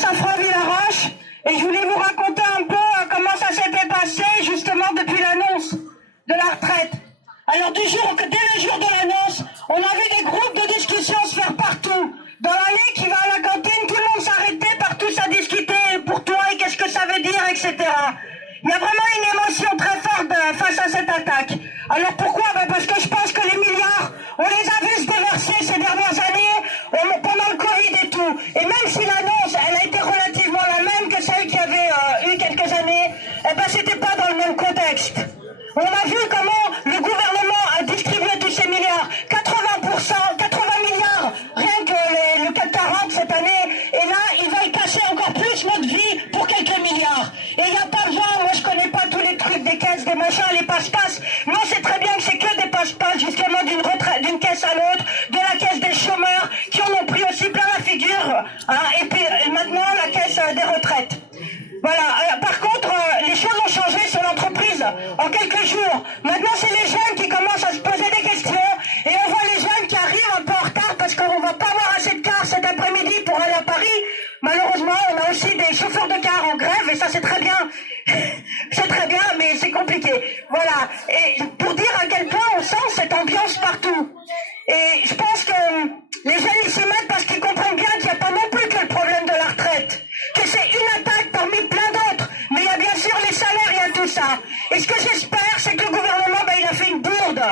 Safran Villaroche et je voulais vous raconter un peu comment ça s'était passé justement depuis l'annonce de la retraite. Alors dès le jour de l'annonce, on a vu des groupes de discussion se faire partout. Dans l'allée qui va à la cantine, tout le monde s'arrêtait, partout ça discutait pour toi et qu'est-ce que ça veut dire, etc. Il y a vraiment une émotion très forte face à cette attaque. Alors pourquoi? Parce que je pense que les milliards, on les a vus se déverser ces dernières années, pendant le Covid et tout. Et même si l'annonce, elle a été relativement la même que celle qu'il y avait eu quelques années, eh ben c'était pas dans le même contexte. On a vu comment le gouvernement a distribué tous ces milliards. 80%, 80 milliards, rien que le CAC 40 cette année. Et là, ils veulent casser encore plus notre vie pour quelques milliards. Et il n'y a pas besoin, moi je connais pas tous les trucs des caisses, des machins, les passe-passe. Moi c'est très bien que c'est que des passe-passe, justement d'une caisse à l'autre, de la caisse des chômeurs, qui en ont pris aussi plein la figure. Hein, et puis maintenant la caisse des retraites. Voilà. Par contre, les choses ont changé sur l'entreprise en quelques jours. Maintenant, c'est les jeunes qui commencent à se poser des questions et on voit les jeunes qui arrivent un peu en retard parce qu'on va pas avoir assez de cars cet après-midi pour aller à Paris. Malheureusement, on a aussi des chauffeurs de cars en grève et ça, c'est très bien. C'est très bien, mais c'est compliqué. Voilà. Et pour dire à quel point on sent cette ambiance partout. Et je pense que les jeunes ils s'y mettent parce qu'ils comprennent bien qu'il n'y a pas non plus que le problème de la retraite. Que c'est une attaque parmi plein d'autres. Mais il y a bien sûr les salaires, il y a tout ça. Et ce que j'espère, c'est que le gouvernement, il a fait une bourde.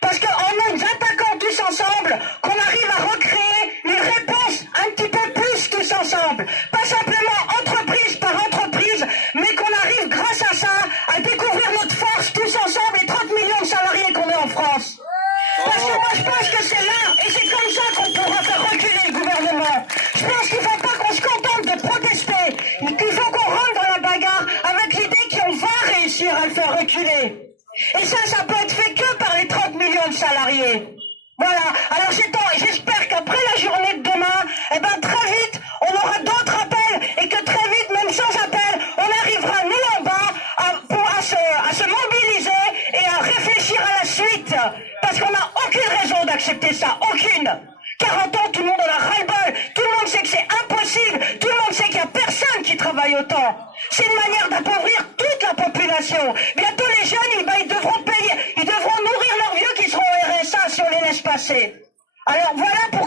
Parce qu'en nous attaquant tous ensemble, qu'on arrive à recréer une réponse un petit peu plus tous ensemble. Pas simplement entreprise par entreprise, mais qu'on arrive grâce à ça à découvrir notre force tous ensemble et 30 millions de salariés qu'on est en France. Parce que moi je pense que c'est là, et c'est comme ça qu'on pourra faire reculer le gouvernement. Je pense qu'il ne faut pas qu'on se contente de protester, il faut qu'on rentre dans la bagarre avec l'idée qu'on va réussir à le faire reculer. Et ça peut être fait que par les 30 millions de salariés. Voilà, alors j'espère qu'après la journée de demain, eh ben très vite, on aura d'autres appels, et que très vite, même sans appel, on arrivera nous en bas à se mobiliser et à réfléchir à la suite. Parce qu'on n'a aucune raison d'accepter ça, aucune. 40 ans, tout le monde en a ras-le-bol, tout le monde sait que c'est impossible, tout le monde sait qu'il n'y a personne qui travaille autant. C'est une manière d'appauvrir toute la population. Bientôt les jeunes, ils devront payer, ils devront nourrir leurs vieux qui seront au RSA si on les laisse passer. Alors voilà pour